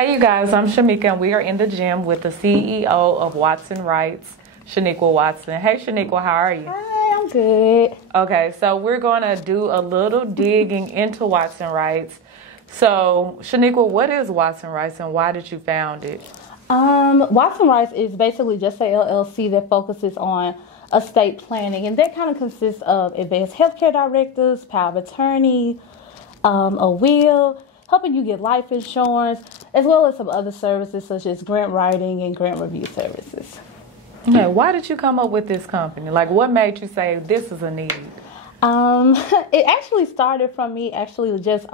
Hey, you guys, I'm Shamika, and we are in the gym with the CEO of Watson Wrights, Shaniqua Watson. Hey, Shaniqua, how are you? Hi, I'm good. Okay, so we're going to do a little digging into Watson Wrights. So, Shaniqua, what is Watson Wrights and why did you found it? Watson Wrights is basically just a LLC that focuses on estate planning, and that kind of consists of advanced healthcare directives, power of attorney, a will, helping you get life insurance, as well as some other services such as grant writing and grant review services. Okay, why did you come up with this company? Like, what made you say this is a need? It actually started from me just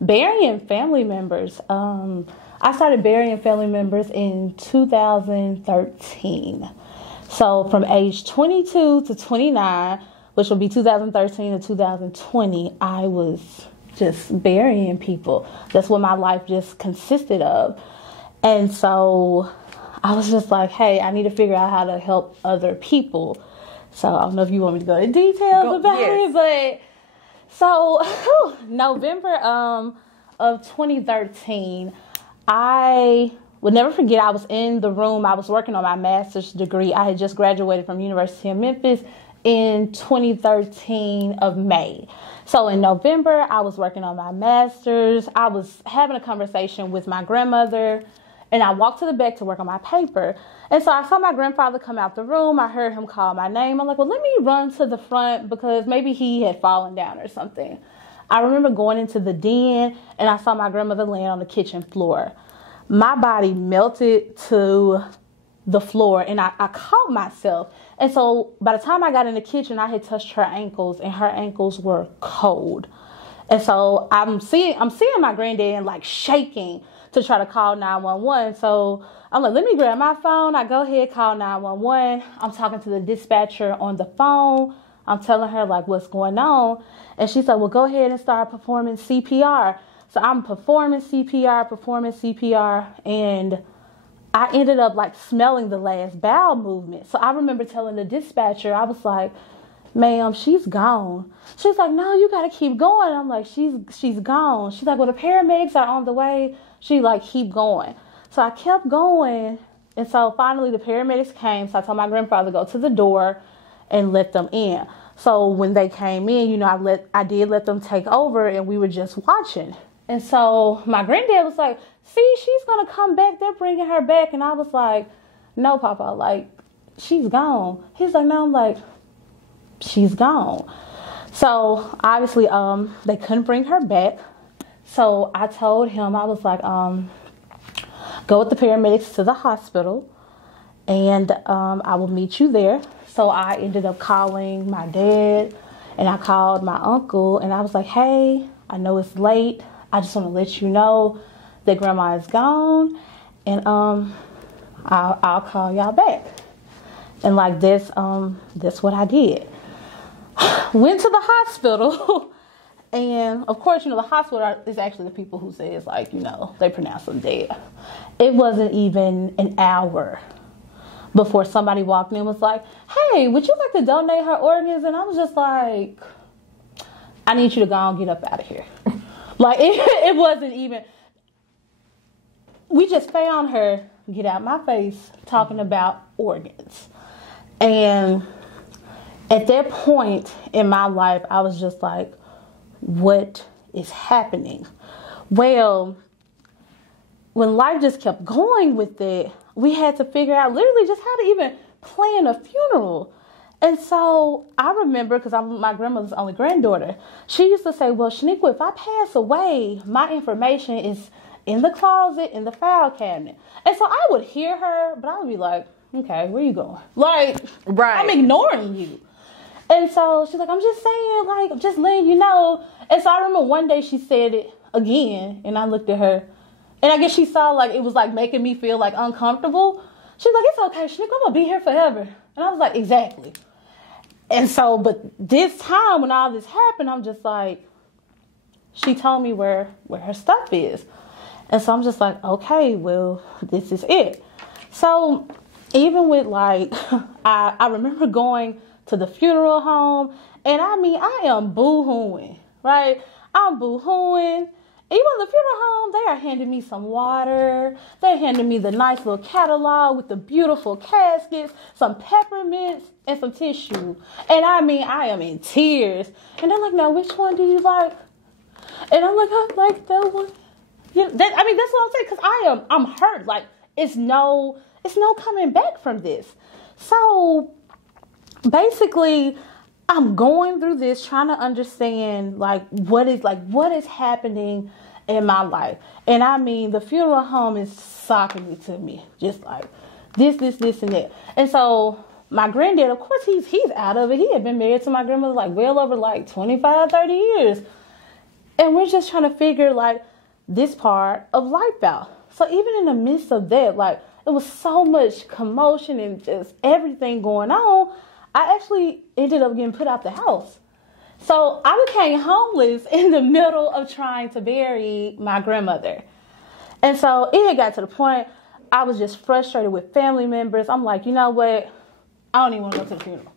burying family members. I started burying family members in 2013. So from age 22 to 29, which will be 2013 to 2020, I was just burying people. That's what my life just consisted of. And so I was just like, hey, I need to figure out how to help other people. So I don't know if you want me to go into details about it, but so November of 2013, I would never forget, I was in the room, I was working on my master's degree. I had just graduated from University of Memphis in 2013 of May. So in November, I was working on my master's. I was having a conversation with my grandmother, and I walked to the back to work on my paper. And so I saw my grandfather come out the room. I heard him call my name. I'm like, well, let me run to the front because maybe he had fallen down or something. I remember going into the den, and I saw my grandmother laying on the kitchen floor. My body melted to the floor, and I caught myself. And so by the time I got in the kitchen, I had touched her ankles, and her ankles were cold. And so I'm seeing my granddad like shaking to try to call 911. So I'm like, let me grab my phone. I go ahead, call 911. I'm talking to the dispatcher on the phone. I'm telling her like what's going on. And she's like, well, go ahead and start performing CPR. So I'm performing CPR, and I ended up like smelling the last bowel movement. So I remember telling the dispatcher, I was like, ma'am, she's gone. She's like, no, you got to keep going. I'm like, she's gone. She's like, well, the paramedics are on the way. She like, keep going. So I kept going. And so finally the paramedics came. So I told my grandfather to go to the door and let them in. So when they came in, I did let them take over, and we were just watching. And so my granddad was like, see, she's going to come back. They're bringing her back. And I was like, no, Papa, like, she's gone. He's like, no. I'm like, she's gone. So obviously, they couldn't bring her back. So I told him, I was like, go with the paramedics to the hospital, and I will meet you there. So I ended up calling my dad, and I called my uncle, and I was like, hey, I know it's late. I just want to let you know that grandma is gone, and I'll call y'all back. And like this, that's what I did. Went to the hospital, and of course, the hospital is actually the people who say it's like, they pronounce them dead. It wasn't even an hour before somebody walked in and was like, hey, would you like to donate her organs? And I was just like, I need you to go and get up out of here. Like, it wasn't even, we just found her, get out my face, talking about organs. And at that point in my life, I was just like, what is happening? Well, when life just kept going with it, we had to figure out literally just how to even plan a funeral. And so I remember, because I'm my grandmother's only granddaughter, she used to say, well, Shaniqua, if I pass away, my information is in the closet, in the file cabinet. And so I would hear her, but I would be like, okay, where you going? Like, right. I'm ignoring you. And so she's like, I'm just saying, like, just letting you know. And so I remember one day she said it again, and I looked at her, and I guess she saw like it was like making me feel like uncomfortable. She's like, it's okay, Shaniqua, I'm gonna be here forever. And I was like, exactly. And so, but this time when all this happened, I'm just like, she told me where her stuff is. And so I'm just like, okay, well, this is it. So even with like, I remember going to the funeral home, and I mean, I am boo-hooing, right? I'm boo-hooing, even the funeral home, they are handing me some water. They're handing me the nice little catalog with the beautiful caskets, some peppermints, and some tissue. And I mean, I am in tears. And they're like, now, which one do you like? And I'm like, I like that one. You know, that's what I'm saying, because I'm hurt. Like, it's no coming back from this. So basically, I'm going through this trying to understand what is happening in my life. And I mean, the funeral home is socking it to me, just like this and that. And so my granddad, of course, he's out of it. He had been married to my grandmother well over 25, 30 years. And we're just trying to figure this part of life out. So even in the midst of that, it was so much commotion and just everything going on, I actually ended up getting put out the house. So I became homeless in the middle of trying to bury my grandmother. And so it had got to the point I was just frustrated with family members. I'm like, you know what? I don't even want to go to the funeral.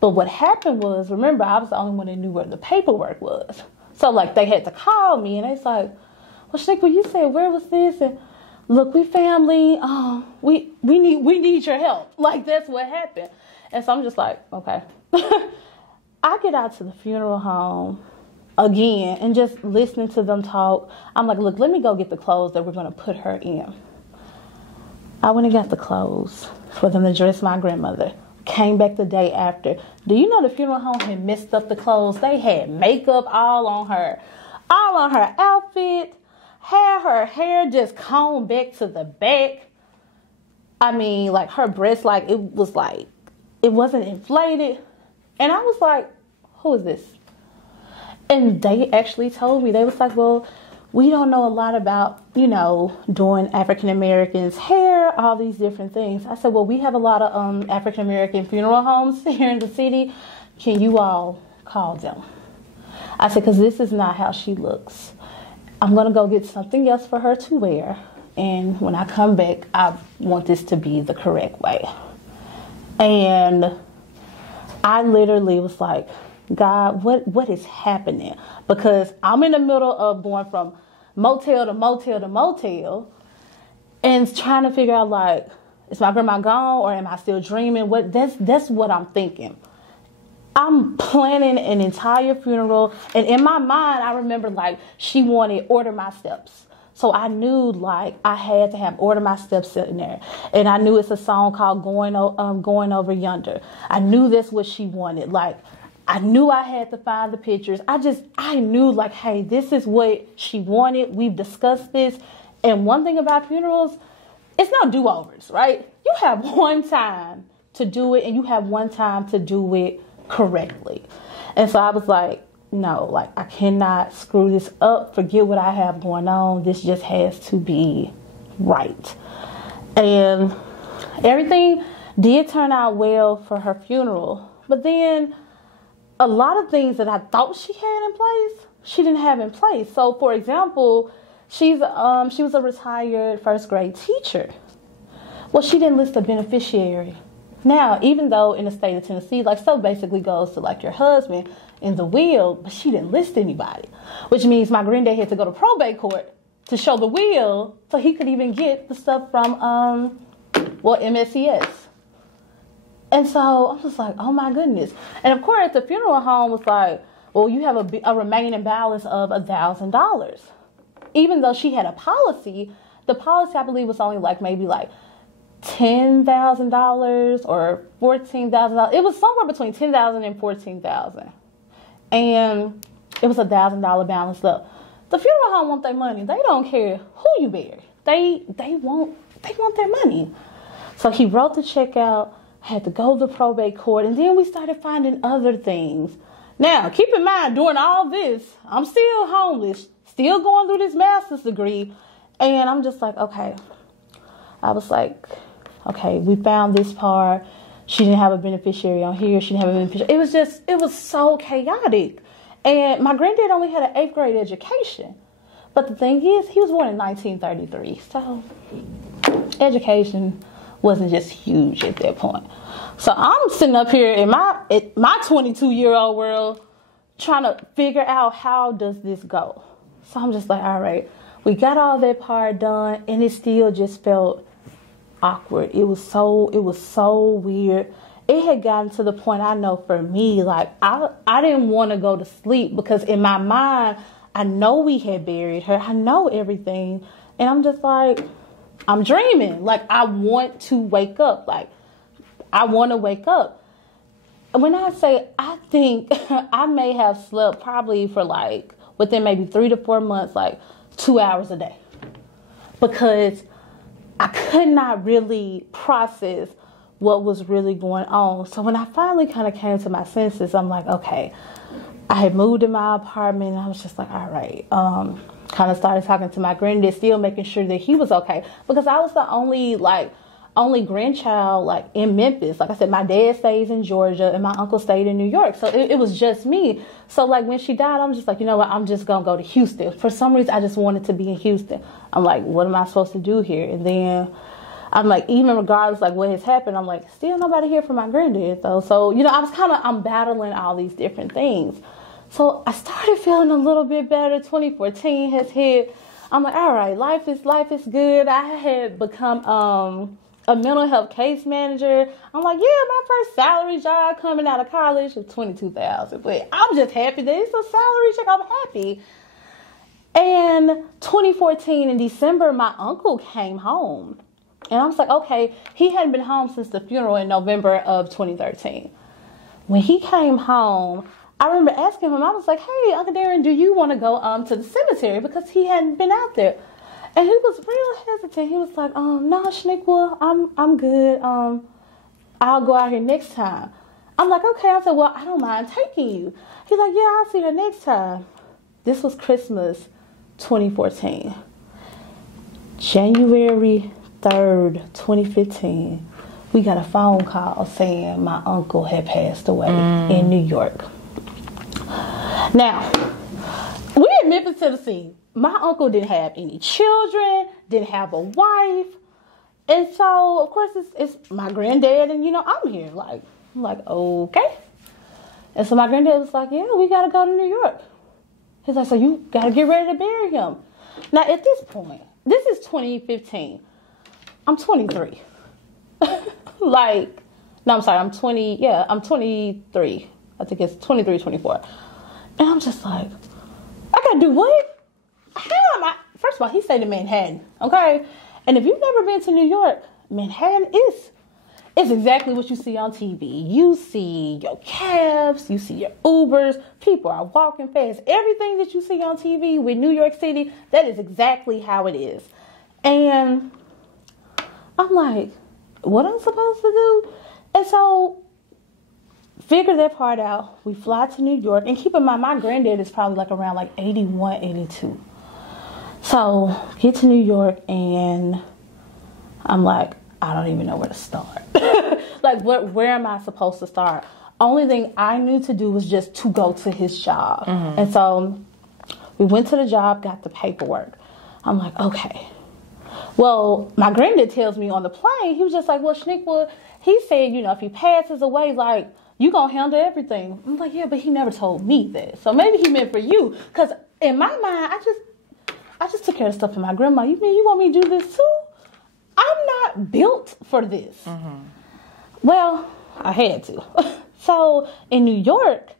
But what happened was, remember, I was the only one that knew where the paperwork was. So they had to call me and it's like, well, Shaniqua, you said, where was this? And look, we family, we need your help. That's what happened. And so I'm just like, okay. I get out to the funeral home again and just listening to them talk. I'm like, look, let me go get the clothes that we're going to put her in. I went and got the clothes for them to dress my grandmother. Came back the day after. Do you know the funeral home had messed up the clothes? They had makeup all on her outfit. Had her hair just combed back to the back. I mean, her breasts, it wasn't inflated. And I was like, who is this? And they actually told me, they was like, well, we don't know a lot about, doing African Americans' hair, all these different things. I said, well, we have a lot of African American funeral homes here in the city. Can you all call them? I said, because this is not how she looks. I'm going to go get something else for her to wear. And when I come back, I want this to be the correct way. And I literally was like, God, what is happening? Because I'm in the middle of going from motel to motel to motel and trying to figure out, is my grandma gone or am I still dreaming? That's what I'm thinking. I'm planning an entire funeral, and in my mind, I remember she wanted Order My Steps. So I knew I had to have Order My Steps sitting there. And I knew it's a song called Going Over Yonder. I knew that's what she wanted. I knew I had to find the pictures. I knew hey, this is what she wanted. We've discussed this. And one thing about funerals, it's no do-overs, right? You have one time to do it, and you have one time to do it correctly. And so I was like, no, I cannot screw this up. Forget what I have going on. This just has to be right. And everything did turn out well for her funeral. But then a lot of things that I thought she had in place, she didn't have in place. So, for example, she was a retired first grade teacher. Well, she didn't list a beneficiary. Now, even though in the state of Tennessee, so basically goes to your husband in the will, but she didn't list anybody, which means my granddad had to go to probate court to show the will so he could even get the stuff from, MSCS. And so I'm just like, oh my goodness. And of course, the funeral home was like, well, you have a remaining balance of $1,000. Even though she had a policy, the policy I believe was only maybe $10,000 or $14,000. It was somewhere between $10,000 and $14,000, and it was $1,000 balance left. The funeral home want their money. They don't care who you bury. They want their money. So he wrote the check out. Had to go to the probate court, and then we started finding other things. Now, keep in mind, during all this, I'm still homeless, still going through this master's degree, and I'm just like, okay. I was like, okay, we found this part. She didn't have a beneficiary on here. She didn't have a beneficiary. It was so chaotic. And my granddad only had an 8th grade education. But the thing is, he was born in 1933. So education wasn't just huge at that point. So I'm sitting up here in my 22-year-old world trying to figure out how does this go. So I'm just like, all right, we got all that part done, and it still just felt awkward. It was so weird. It had gotten to the point, I know for me, like I didn't want to go to sleep because in my mind, I know we had buried her. I know everything. And I'm just like, I'm dreaming. Like, I want to wake up. Like, I want to wake up. When I say, I think I may have slept probably for like, within maybe 3 to 4 months, like 2 hours a day. Because I could not really process what was really going on. So when I finally kind of came to my senses, I'm like, okay, I had moved in my apartment, and I was just like, all right. Kind of started talking to my granddad, still making sure that he was okay, because I was the only grandchild like in Memphis. Like I said, my dad stays in Georgia and my uncle stayed in New York, so it was just me. So like when she died, I'm just like, you know what, I'm just gonna go to Houston. For some reason, I just wanted to be in Houston. I'm like, what am I supposed to do here? And then I'm like, even regardless like what has happened, I'm like, still nobody here for my granddad though. So I'm battling all these different things. So I started feeling a little bit better. 2014 has hit. I'm like, all right, life is good. I had become a mental health case manager. I'm like, yeah, my first salary job coming out of college was $22,000. But I'm just happy that it's a salary check. I'm happy. And 2014 in December, my uncle came home. And I was like, okay, he hadn't been home since the funeral in November of 2013. When he came home, I remember asking him, I was like, hey, Uncle Darren, do you want to go to the cemetery? Because he hadn't been out there. And he was real hesitant. He was like, no, Shaniqua, I'm good. I'll go out here next time. I'm like, okay. I said, well, I don't mind taking you. He's like, yeah, I'll see her next time. This was Christmas 2014. January 3rd, 2015, we got a phone call saying my uncle had passed away in New York. Now, we're in Memphis, Tennessee. My uncle didn't have any children, didn't have a wife. And so, of course, it's my granddad, and, I'm here. I'm like, okay. And so my granddad was like, yeah, we got to go to New York. He's like, so you got to get ready to bury him. Now, at this point, this is 2015. I'm 23. I'm 23. I think it's 23, 24. And I'm just like, I gotta do what? How am I? First of all, he stayed in Manhattan, okay? And if you've never been to New York, Manhattan is exactly what you see on TV. You see your cabs, you see your Ubers, people are walking fast. Everything that you see on TV with New York City, that is exactly how it is. And I'm like, what am I supposed to do? And so, figure that part out. We fly to New York. And keep in mind, my granddad is probably around 81, 82. So, get to New York, and I'm like, I don't even know where to start. Where am I supposed to start? Only thing I knew to do was just to go to his job. Mm-hmm. And so, we went to the job, got the paperwork. I'm like, okay. Well, my granddad tells me on the plane, he was just like, well, Shaniqua, he said, if he passes away, you gonna handle everything. I'm like, yeah, but he never told me that. So maybe he meant for you. Because in my mind, I just took care of stuff for my grandma. You mean you want me to do this too? I'm not built for this. Mm-hmm. Well, I had to. So in New York,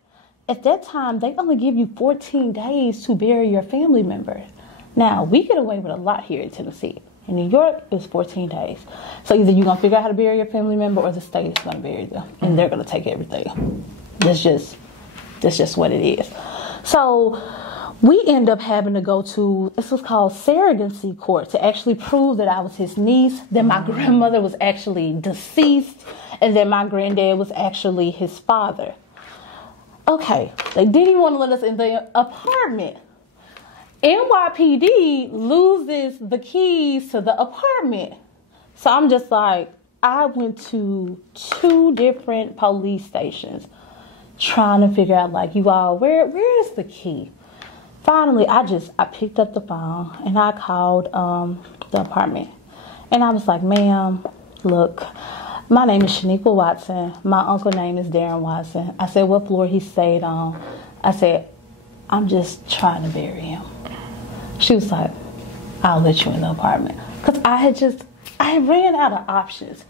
at that time, they only give you 14 days to bury your family members. Now, we get away with a lot here in Tennessee. In New York, it's 14 days. So either you're going to figure out how to bury your family member, or the state is going to bury them. And they're going to take everything. That's just what it is. So we end up having to go to, this was called surrogacy court, to actually prove that I was his niece, that my grandmother was actually deceased, and that my granddad was actually his father. Okay, they didn't even want to let us in the apartment. NYPD loses the keys to the apartment. So I'm just like, I went to 2 different police stations trying to figure out, you all, where is the key? Finally, I picked up the phone and I called the apartment. And I was like, ma'am, look, my name is Shaniqua Watson. My uncle's name is Darren Watson. I said, what floor he stayed on? I said, I'm just trying to bury him. She was like, I'll let you in the apartment. Because I had ran out of options.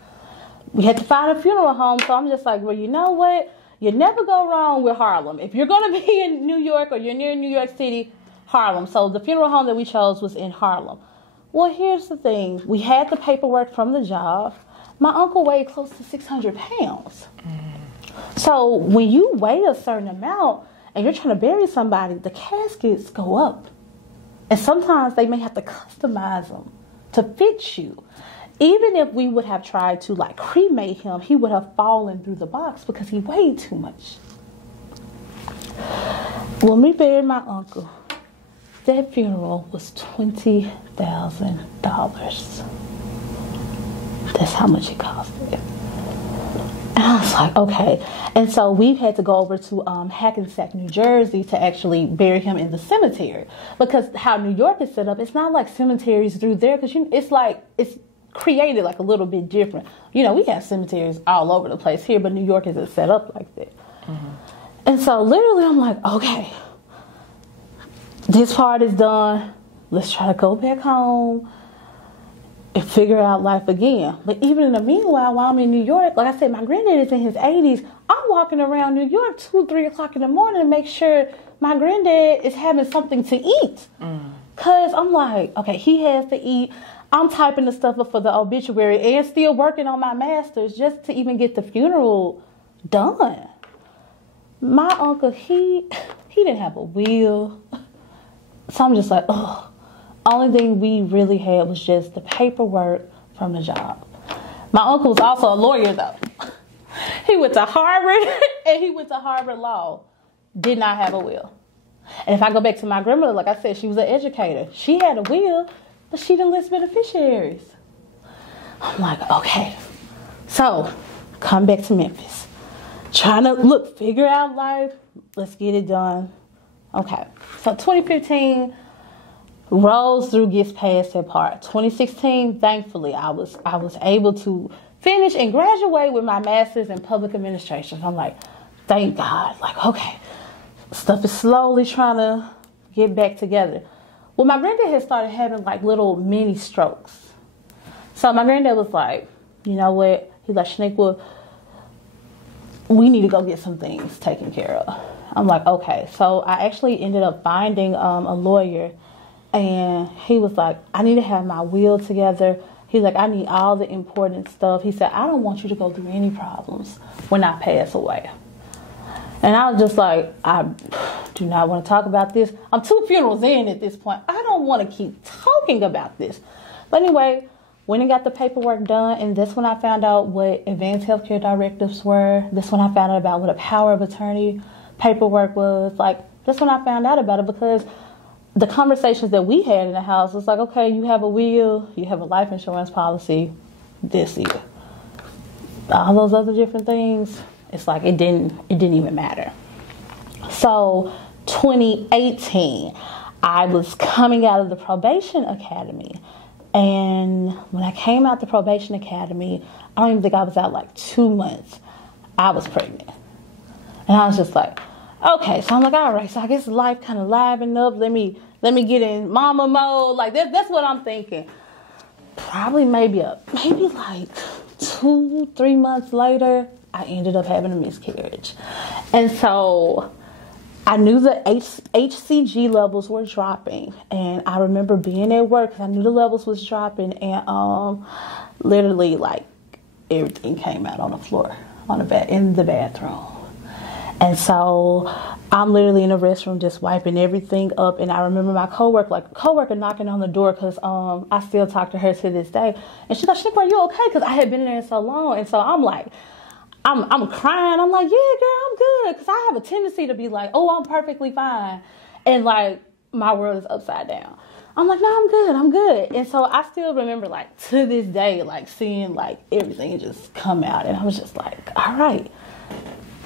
We had to find a funeral home, so I'm just like, well, you know what? You never go wrong with Harlem. If you're going to be in New York or you're near New York City, Harlem. So the funeral home that we chose was in Harlem. Well, here's the thing. We had the paperwork from the job. My uncle weighed close to 600 pounds. So when you weigh a certain amount and you're trying to bury somebody, the caskets go up. And sometimes they may have to customize them to fit you. Even if we would have tried to like cremate him, he would have fallen through the box because he weighed too much. When we buried my uncle, that funeral was $20,000. That's how much it costed. And I was like, okay. And so we had to go over to Hackensack, New Jersey to actually bury him in the cemetery. Because how New York is set up, it's not like cemeteries through there. Because it's created like a little bit different. You know, we have cemeteries all over the place here, but New York isn't set up like that. Mm-hmm. And so literally I'm like, okay, this part is done. Let's try to go back home and figure out life again. But even in the meanwhile, while I'm in New York, like I said, my granddad is in his 80s. I'm walking around New York 2, 3 o'clock in the morning to make sure my granddad is having something to eat. Because I'm like, okay, he has to eat. I'm typing the stuff up for the obituary and still working on my master's just to even get the funeral done. My uncle, he didn't have a will. So I'm just like, oh. Only thing we really had was just the paperwork from the job. My uncle was also a lawyer, though. He went to Harvard, and he went to Harvard Law. Did not have a will. And if I go back to my grandmother, like I said, she was an educator. She had a will, but she didn't list beneficiaries. I'm like, okay. So, come back to Memphis. Trying to, figure out life. Let's get it done. Okay. So, 2015... rolls through, gets past that part. 2016, thankfully, I was able to finish and graduate with my master's in public administration. I'm like, thank God. Like, okay, stuff is slowly trying to get back together. Well, my granddad had started having like little mini strokes. So my granddad was like, you know what? He's like, Shaniqua, we need to go get some things taken care of. I'm like, okay. So I actually ended up finding a lawyer. And he was like, I need to have my will together. He's like, I need all the important stuff. He said, I don't want you to go through any problems when I pass away. And I was just like, I do not want to talk about this. I'm 2 funerals in at this point. I don't want to keep talking about this. But anyway, went and got the paperwork done. And that's when I found out what advanced healthcare directives were. That's when I found out about what a power of attorney paperwork was. Like, that's when I found out about it, because the conversations that we had in the house was like, okay, you have a will, you have a life insurance policy this year. All those other different things, it's like it didn't even matter. So 2018, I was coming out of the probation academy. And when I came out the probation academy, I don't even think I was out like 2 months. I was pregnant. And I was just like, okay, so I'm like, all right, so I guess life kind of livened up. Let me get in mama mode. Like that's what I'm thinking. Probably maybe like 2-3 months later, I ended up having a miscarriage. And so I knew the HCG levels were dropping. And I remember being at work because I knew the levels was dropping. And literally like everything came out on the floor, in the bathroom. And so I'm literally in the restroom just wiping everything up. And I remember my coworker knocking on the door, because I still talk to her to this day. And she's like, Shaniqua, are you okay? Because I had been in there so long. And so I'm like, I'm crying. I'm like, yeah, girl, I'm good. Because I have a tendency to be like, oh, I'm perfectly fine. And like, my world is upside down. I'm like, no, I'm good. And so I still remember, like, to this day, like, seeing, like, everything just come out. And I was just like, all right,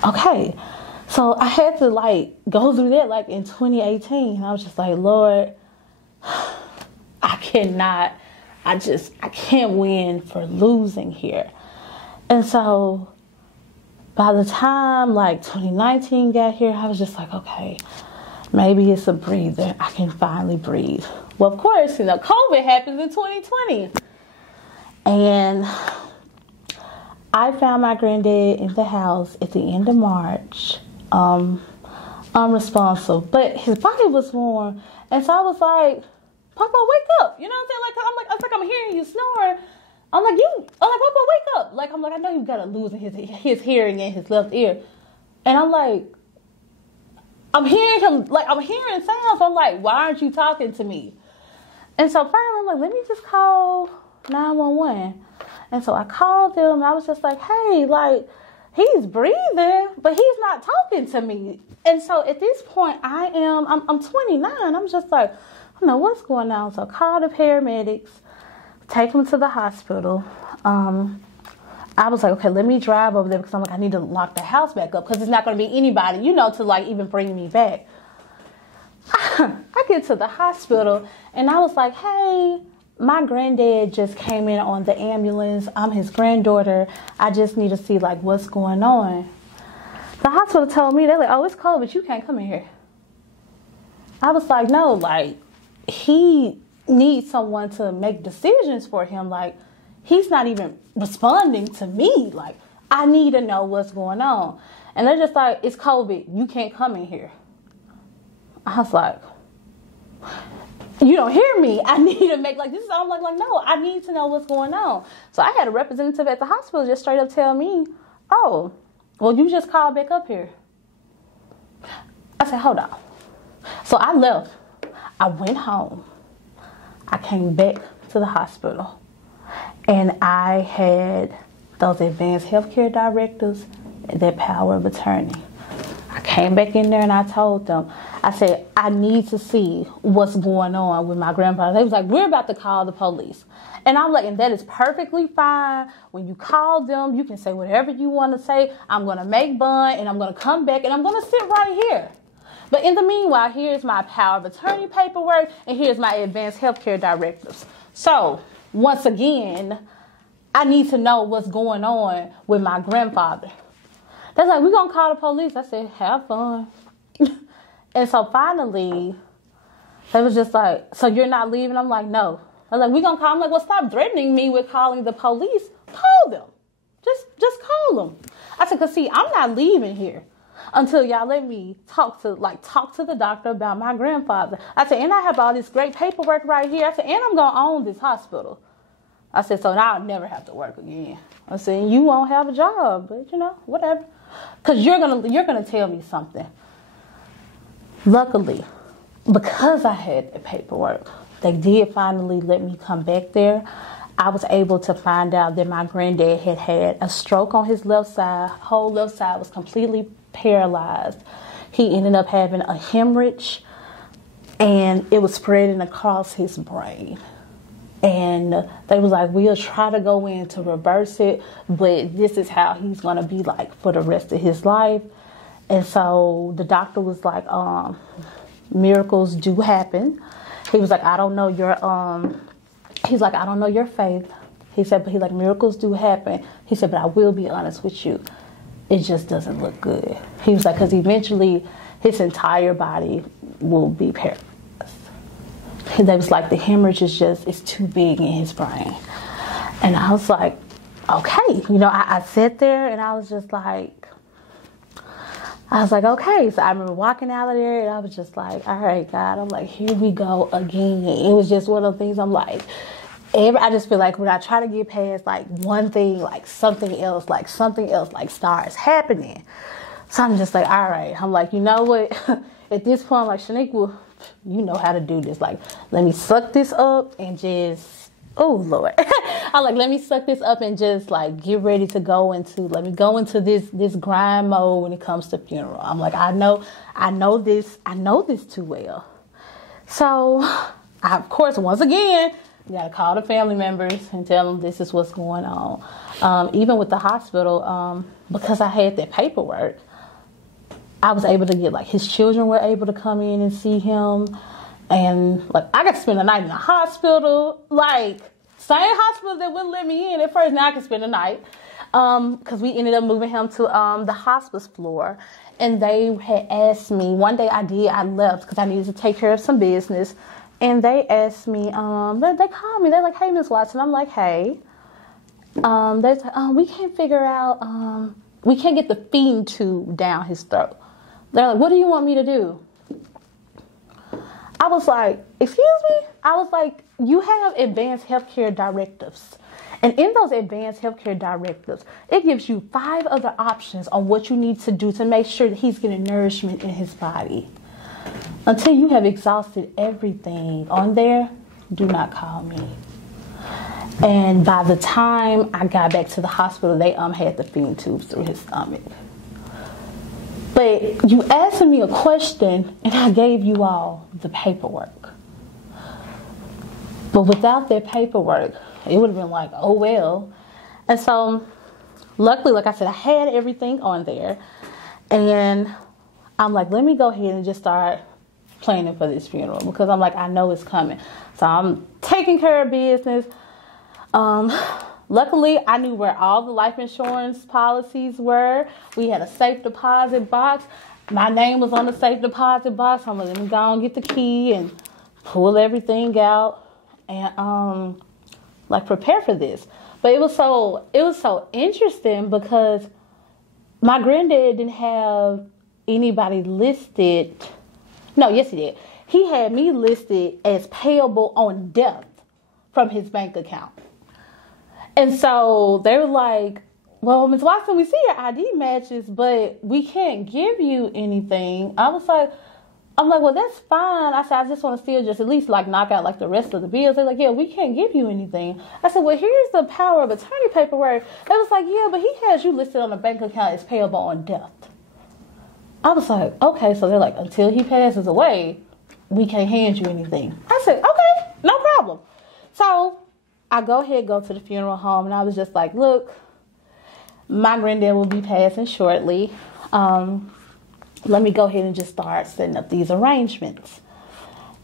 okay. So I had to like go through that like in 2018. I was just like, Lord, I can't win for losing here. And so by the time like 2019 got here, I was just like, okay, maybe it's a breather. I can finally breathe. Well, of course, COVID happens in 2020. And I found my granddad in the house at the end of March, unresponsive, but his body was warm. And so I was like, Papa, wake up. You know what I'm saying? I was like, I'm hearing you snore. I'm like, Papa, wake up. Like, I'm like, I know you got a losing his hearing in his left ear. And I'm like, I'm hearing him, like, I'm hearing sounds. I'm like, why aren't you talking to me? And so finally, I'm like, let me just call 911. And so I called them, and I was just like, hey, like, he's breathing, but he's not talking to me. And so at this point, I'm 29. I'm just like, I don't know what's going on. So I called the paramedics, take him to the hospital. I was like, okay, let me drive over there because I'm like, I need to lock the house back up because it's not going to be anybody, to like even bring me back. I get to the hospital, and I was like, hey, my granddad just came in on the ambulance. I'm his granddaughter. I just need to see, like, what's going on. The hospital told me, they're like, oh, it's cold, but you can't come in here. I was like, no, like, he needs someone to make decisions for him. Like, he's not even responding to me. Like, I need to know what's going on. And they're just like, it's COVID. You can't come in here. I was like, you don't hear me. I need to make like this. I'm like, no, I need to know what's going on. So I had a representative at the hospital just straight up tell me, oh, well, you just called back up here. I said, hold on. So I left. I went home. I came back to the hospital, and I had those advanced healthcare directives and that power of attorney. I came back in there and I told them, I said, I need to see what's going on with my grandfather. They was like, we're about to call the police. And I'm like, and that is perfectly fine. When you call them, you can say whatever you want to say. I'm going to make bond, and I'm going to come back, and I'm going to sit right here. But in the meanwhile, here's my power of attorney paperwork, and here's my advanced healthcare directives. So, once again, I need to know what's going on with my grandfather. They're like, we're going to call the police. I said, have fun. And so finally, they was just like, so you're not leaving? I'm like, no. They're like, we're going to call. I'm like, well, stop threatening me with calling the police. Call them. Just call them. I said, because see, I'm not leaving here until y'all let me talk to the doctor about my grandfather. I said, and I have all this great paperwork right here. I said, and I'm going to own this hospital. I said, so now I'll never have to work again. I said, you won't have a job, but whatever. Because you're gonna tell me something. Luckily, because I had the paperwork, they did finally let me come back there. I was able to find out that my granddad had a stroke on his left side. Whole left side was completely paralyzed. He ended up having a hemorrhage, and it was spreading across his brain. And they was like, we'll try to go in to reverse it, but this is how he's going to be like for the rest of his life. And so the doctor was like, miracles do happen. He was like, I don't know your, he's like, I don't know your faith. He said, but miracles do happen. He said, but I will be honest with you. It just doesn't look good. He was like, because eventually his entire body will be paralyzed. They was like, the hemorrhage is too big in his brain. And I was like, okay. I sat there and I was like, okay. So I remember walking out of there and I was just like, all right, God. I'm like, here we go again. It was just one of the things I'm like, I just feel like when I try to get past like one thing, like something else starts happening. So I'm just like, all right. I'm like, you know what? At this point, I'm like, Shaniqua, you know how to do this. Like, let me suck this up and just, oh Lord. I'm like, let me suck this up and just like get ready to go into this grind mode when it comes to funeral. I'm like, I know this too well. So I, of course, once again, you gotta call the family members and tell them this is what's going on. Even with the hospital, because I had that paperwork, I was able to get, like, his children were able to come in and see him. And, like, I got to spend the night in the hospital. Like, same hospital that wouldn't let me in at first. Now I can spend the night. Because we ended up moving him to the hospice floor. And they had asked me, one day I left because I needed to take care of some business. And they asked me, they called me. They're like, hey, Miss Watson. I'm like, hey. They're like, we can't figure out, we can't get the feeding tube down his throat. They're like, what do you want me to do? I was like, excuse me? I was like, you have advanced healthcare directives. And in those advanced healthcare directives, it gives you 5 other options on what you need to do to make sure that he's getting nourishment in his body. Until you have exhausted everything on there, do not call me. And by the time I got back to the hospital, they had the feeding tubes through his stomach. But you asked me a question, and I gave you all the paperwork. But without that paperwork, it would have been like, oh well. And so, luckily, like I said, I had everything on there. And I'm like, let me go ahead and just start planning for this funeral. Because I'm like, I know it's coming. So I'm taking care of business. Luckily, I knew where all the life insurance policies were. We had a safe deposit box. My name was on the safe deposit box. I'm like, let me go and get the key and pull everything out and prepare for this. But it was so interesting because my granddad didn't have anybody listed. No, yes he did. He had me listed as payable on death from his bank account. And so they were like, well, Ms. Watson, we see your ID matches, but we can't give you anything. I'm like, well, that's fine. I said, I just want to still just at least like knock out like the rest of the bills. They're like, yeah, we can't give you anything. I said, well, here's the power of attorney paperwork. They was like, yeah, but he has you listed on a bank account as payable on death. I was like, okay. So they're like, until he passes away, we can't hand you anything. I said, okay, no problem. So I go to the funeral home, and I was just like, look, my granddad will be passing shortly. Let me go ahead and just start setting up these arrangements.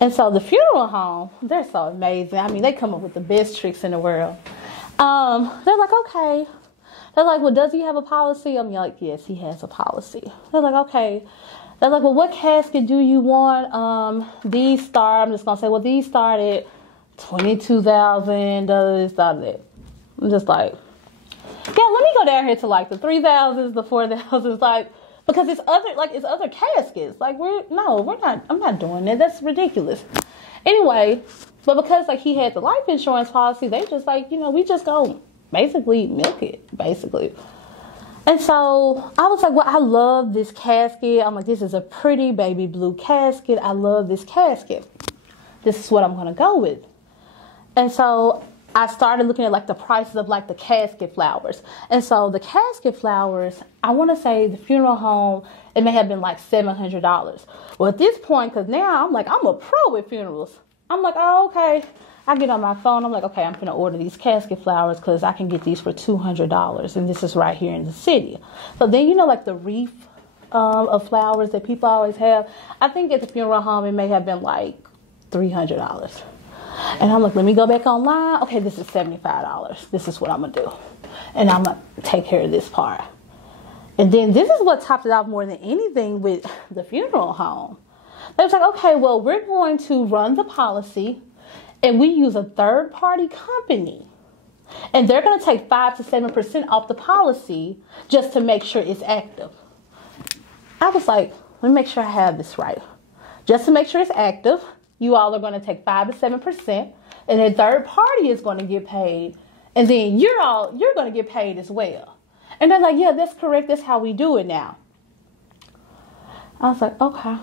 And so the funeral home, they're so amazing. I mean, they come up with the best tricks in the world. They're like, okay. They're like, well, does he have a policy? I'm like, yes, he has a policy. They're like, okay. They're like, well, what casket do you want? These start, I'm just going to say, well, these started $22,000. I'm just like, yeah, let me go down here to like the 3,000s, the 4,000s, like, because it's other caskets. Like, I'm not doing that. That's ridiculous. Anyway, but because like he had the life insurance policy, they just like, we just go basically milk it, basically. And so I was like, well, I love this casket. I'm like, this is a pretty baby blue casket. I love this casket. This is what I'm going to go with. And so I started looking at like the prices of like the casket flowers. And so the casket flowers, I want to say the funeral home, it may have been like $700. Well, at this point, because now I'm a pro with funerals. I'm like, oh, okay. I get on my phone. I'm like, okay, I'm going to order these casket flowers because I can get these for $200. And this is right here in the city. So then, like the wreath of flowers that people always have. I think at the funeral home, it may have been like $300. And I'm like, let me go back online. Okay, this is $75. This is what I'm going to do. And I'm going to take care of this part. And then this is what topped it off more than anything with the funeral home. They was like, okay, well, we're going to run the policy. And we use a third-party company. And they're going to take 5 to 7% off the policy just to make sure it's active. I was like, let me make sure I have this right. Just to make sure it's active, you all are going to take 5 to 7%, and the third party is going to get paid, and then you're going to get paid as well. And they're like, yeah, that's correct. That's how we do it now. I was like, okay.